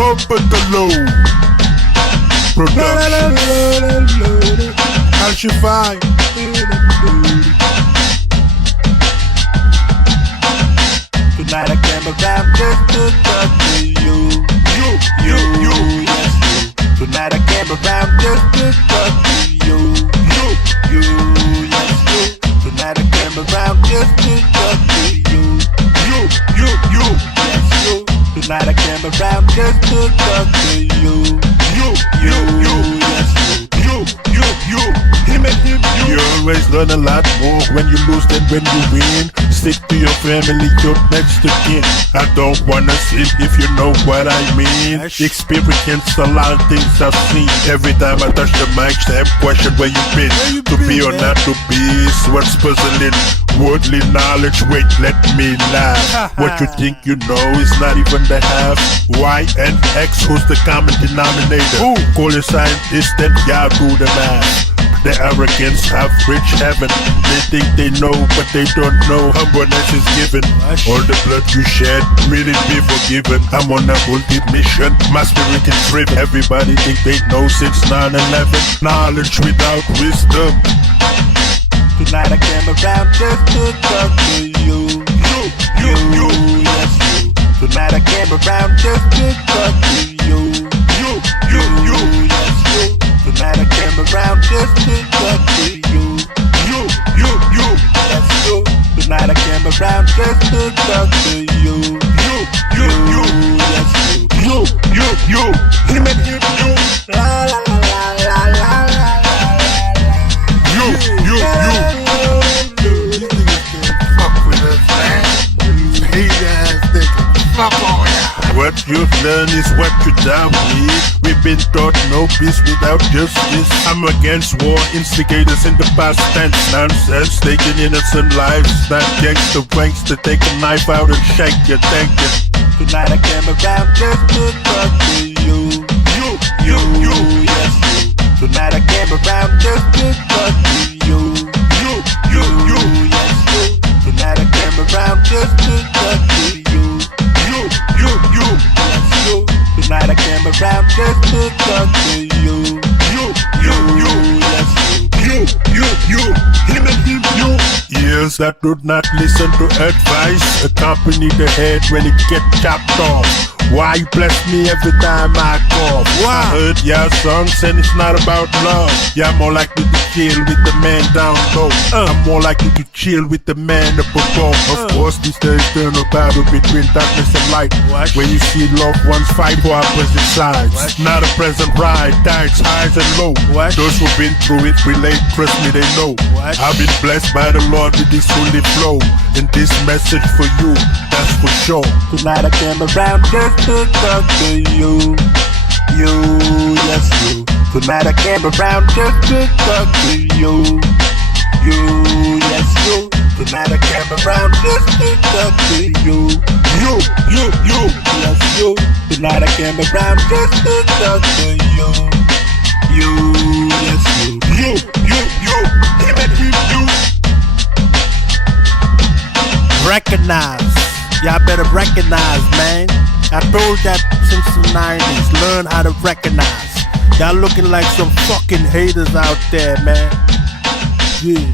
Up at the low production. How's you find? Tonight I came around just to talk to you. You, yes you. Tonight I came around just to talk to you. You, yes you. Tonight I came around just to talk to you. You, yes you. Tonight I came around just to talk to you. You, yes you. Him and him, you. You always learn a lot more when you lose than when you win. Stick to your family, your next to kin. I don't wanna sin if you know what I mean. Experience a lot of things I've seen. Every time I touch the mic, same question where you been. To be or not to be is what's puzzling. Worldly knowledge, wait, let me laugh. What you think you know is not even the half. Y and X, who's the common denominator? Call a scientist and y'all do the math. The arrogance have reached heaven. They think they know, but they don't know. Humbleness is given. All the blood you shed, really be forgiven. I'm on a ultimate mission. My spirit is driven. Everybody think they know since 9/11. Knowledge without wisdom. Tonight I came around just to talk to you. You, yes you. Tonight I came around just to talk to you. You, yes you. Tonight I came around just to talk to you. You, yes you. Tonight I came around just to talk to you. You, yes you. Him and him, you. La la la la la la la. You. These niggas can't fuck with us, man. These hate ass niggas. Fuck all y'all. What you've learned is what you die with. We've been taught no peace without justice. I'm against war instigators in the past tense. Nonsense, taking innocent lives. Not gangster wanks to take a knife out and shank you, thank you. Tonight I came around just to talk to you. You, yes you. Tonight I came around just to talk to you. You, yes you. Tonight I came around just to talk to you. You, yes you. Tonight I came around just to talk to you. You, yes you. Him and him, you. Ears that do not listen to advice accompany the head when it get chopped off. Why you bless me every time I cough? I heard your songs and it's not about love. You're more likely to chill with the man down low. I'm more likely to chill with the man up above. Of course, this the eternal battle between darkness and light. When you see loved ones fight for opposite sides. Not a present ride, tides, highs and lows. Those who've been through it relate, trust me, they know. I've been blessed by the Lord with this holy flow. And this message for you, that's for sure. Tonight I came around just to talk to you. You, yes you. Tonight I came around just to talk to you. You, yes you. Tonight I came around just to talk to you. You, yes you. Tonight I came around just to talk to you. You, yes you. Him and him, you. Recognize. Y'all better recognize, man. I told that since the 90s. Learn how to recognize. Y'all looking like some fucking haters out there, man. Yeah.